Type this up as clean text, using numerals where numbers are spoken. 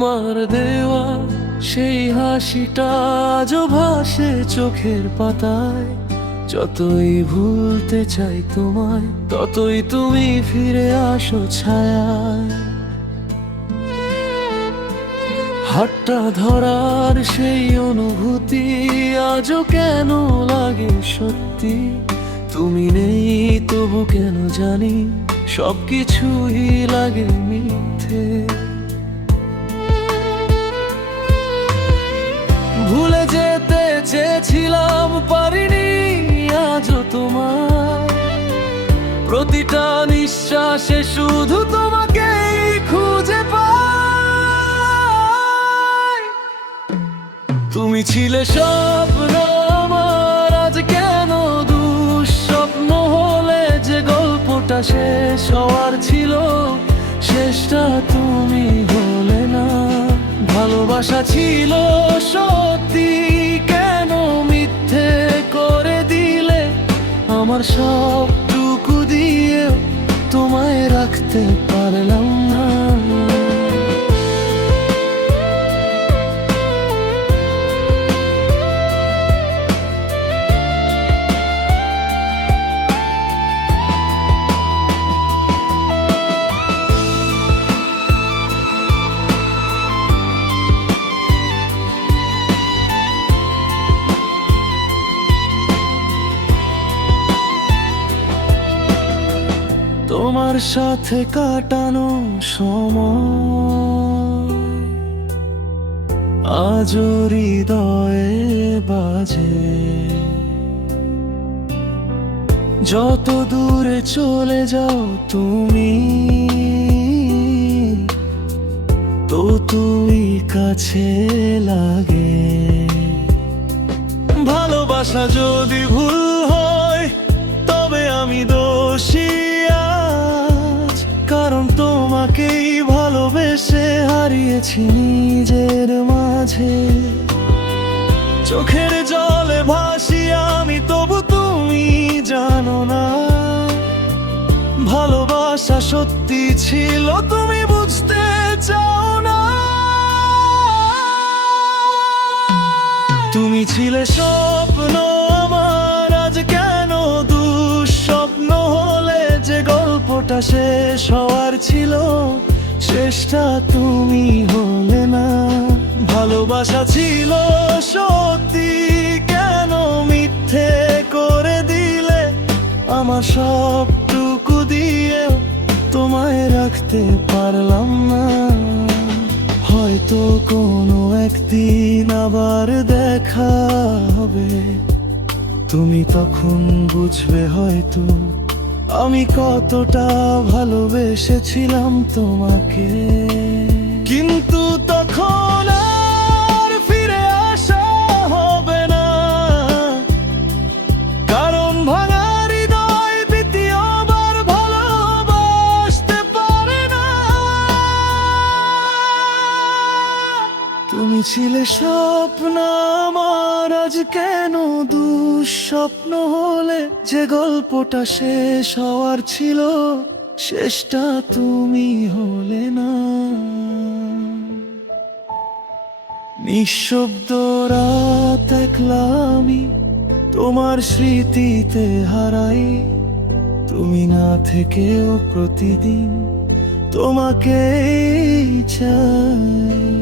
তোমার দেওয়া সেই হাসিটা আজও ভাসে চোখের পাতায়। যতই ভুলতে চাই তোমায়, ততই তুমি ফিরে আসো ছায়ায়। হাতটা ধরার সেই অনুভূতি আজও কেন লাগে সত্যি। তুমি নেই তবু কেন জানি সবকিছুই লাগে মিথ্যে। ভুলে যেতে চেয়েছিলাম পারিনি আজও তোমার। প্রতিটা নিঃশ্বাসে শুধু তোমাকেই খুঁজে পাই। তুমি ছিলে স্বপ্ন আমার, আজ কেন দুঃস্বপ্ন হলে? যে গল্পটা শেষ হওয়ার ছিল, শেষটা তুমি হলে না। ভালোবাসা ছিল সত্যি, কেন মিথ্যে করে দিলে? আমার সবটুকু দিয়ে তোমায় রাখতে পারলাম না। তোমার সাথে কাটানো সময় আজও হৃদয়ে বাজে। যত দূরে চলে যাও তুমি, তো তুমি কাছে লাগে। ভালোবাসা যদি ভুল হয়, তবে আমি দোষী আজ। কারণ তোমাকেই ভালোবেসে হারিয়েছি নিজের মাঝে। চোখের জলে ভাসি আমি, তবু তুমি জানো না। ভালোবাসা সত্যি ছিল, তুমি বুঝতে চাও না। তুমি ছিলে স্বপ্ন আমার, আজ কেন দুঃস্বপ্ন হলে? যে গল্পটা শেষ হওয়ার ছিল, শেষটা তুমি হলে না। ভালোবাসা ছিল সত্যি, কেন মিথ্যে করে দিলে? আমার সবটুকু দিয়ে তোমায় রাখতে পারলাম না। হয়তো কোনো একদিন আবার দেখা হবে, তুমি তখন বুঝবে হয়তো আমি কতটা ভালোবেসেছিলাম তোমাকে। কিন্তু তখন আর ফিরে আসা হবে না, কারণ ভাঙা হৃদয় দ্বিতীয়বার ভালোবাসতে পারে না। তুমি ছিলে স্বপ্ন আমার, আজ কেন দুঃস্বপ্ন হলে? যে গল্পটা শেষ হওয়ার ছিল, শেষটা তুমি হলে না। নিঃশব্দ রাত একলা আমি তোমার স্মৃতিতে হারাই। তুমি না থেকেও প্রতিদিন তোমাকেই চাই।